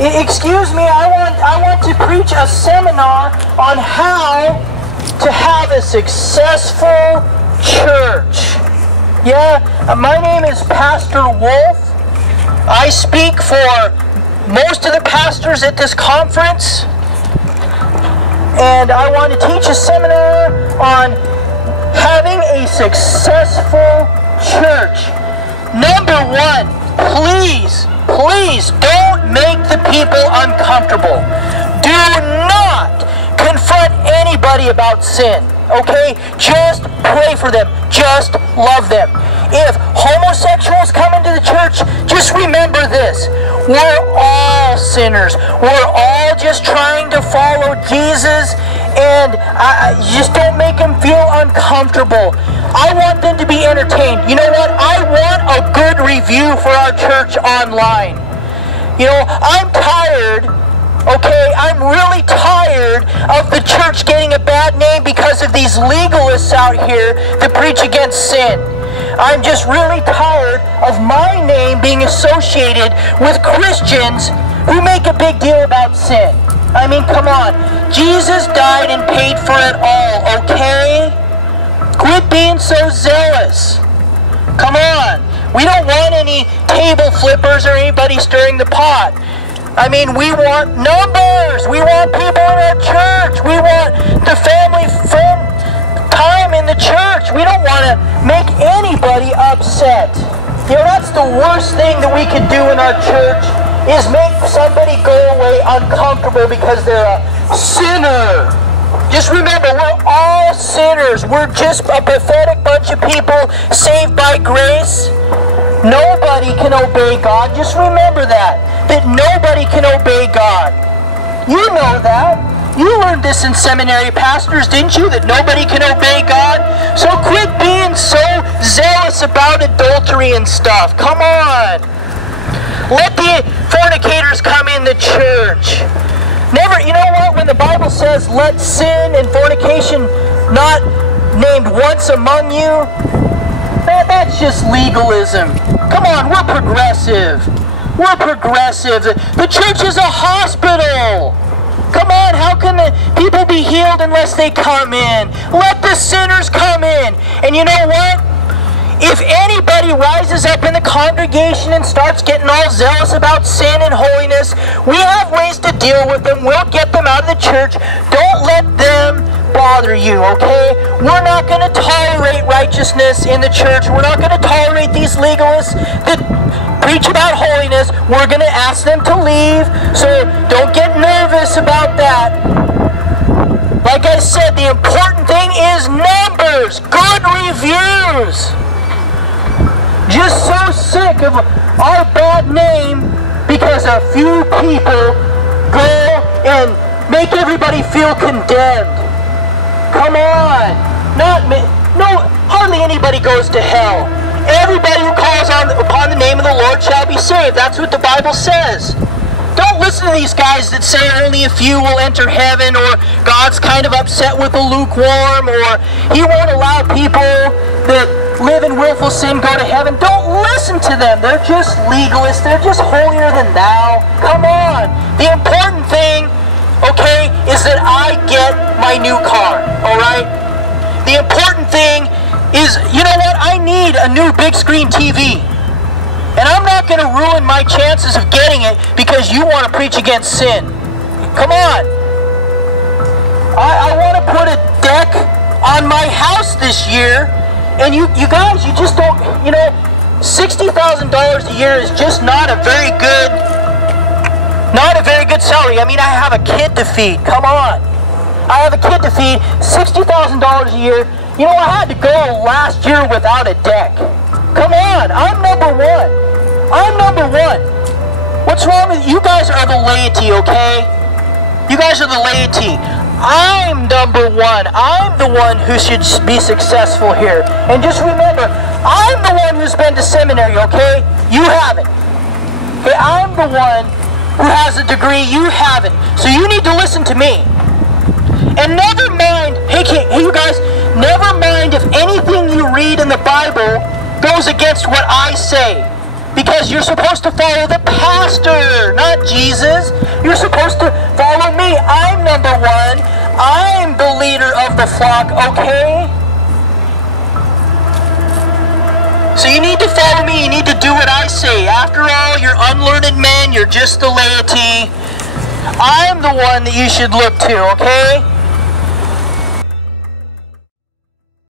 Excuse me, I want to preach a seminar on how to have a successful church. Yeah, my name is Pastor Wolf. I speak for most of the pastors at this conference. And I want to teach a seminar on having a successful church. Number one, please don't make the people uncomfortable. Do not confront anybody about sin, okay? Just pray for them. Just love them. If homosexuals come into the church, just remember this. We're all sinners. We're all just trying to follow Jesus, and just don't make them feel uncomfortable. I want them to be entertained. You know what? I want a good review for our church online. You know, I'm tired. Okay, I'm really tired of the church getting a bad name because of these legalists out here that preach against sin. I'm just really tired of my name being associated with Christians who make a big deal about sin. I mean, come on. Jesus died and paid for it all, okay? Quit being so zealous. Come on. We don't want any table flippers or anybody stirring the pot. I mean, we want numbers. We want people in our church. We want the family friend time in the church. We don't want to make anybody upset. You know, that's the worst thing that we could do in our church, is make somebody go away uncomfortable because they're a sinner. Just remember, we're all sinners. We're just a pathetic bunch of people saved by grace. Nobody can obey God. Just remember that nobody can obey God. You know that. You learned this in seminary, pastors, didn't you? That nobody can obey God? So quit being so zealous about adultery and stuff. Come on. Let the fornicators come in the church. Never, you know what? When the Bible says, let sin and fornication not named once among you, that's just legalism. Come on, we're progressive. We're progressive. The church is a hospital. Come on, how can the people be healed unless they come in? Let the sinners come in. And you know what? If anybody rises up in the congregation and starts getting all zealous about sin and holiness, we have ways to deal with them. We'll get them out of the church. Don't let them bother you, okay? We're not going to tolerate righteousness in the church. We're not going to tolerate these legalists that preach about holiness. We're going to ask them to leave, so don't get nervous about that. Like I said, the important thing is numbers, good reviews. Just so sick of our bad name because a few people go and make everybody feel condemned. Come on. Hardly anybody goes to hell. Everybody who calls upon the name of the Lord shall be saved. That's what the Bible says. Don't listen to these guys that say only a few will enter heaven, or God's kind of upset with the lukewarm, or He won't allow people that live in willful sin go to heaven. Don't listen to them. They're just legalists. They're just holier than thou. Come on. The important thing, okay, is that I get my new car, all right? The important thing is, you know what? I need a new big screen TV. And I'm not going to ruin my chances of getting it because you want to preach against sin. Come on. I want to put a deck on my house this year. And you guys, you just don't, you know, $60,000 a year is just not a very good salary. I mean, I have a kid to feed. Come on. I have a kid to feed. $60,000 a year. You know, I had to go last year without a deck. Come on. I'm number one. I'm number one. What's wrong with you? You guys are the laity, okay? You guys are the laity. I'm number one. I'm the one who should be successful here. And just remember, I'm the one who's been to seminary, okay? You haven't. Okay, I'm the one who has a degree. You haven't. So you need to listen to me. And never mind, hey you guys, never mind if anything you read in the Bible goes against what I say. Because you're supposed to follow the pastor, not Jesus. You're supposed to follow me. I'm number one. I'm the leader of the flock, okay? So you need to follow me. You need to do what I say. After all, you're unlearned men. You're just the laity. I'm the one that you should look to, okay?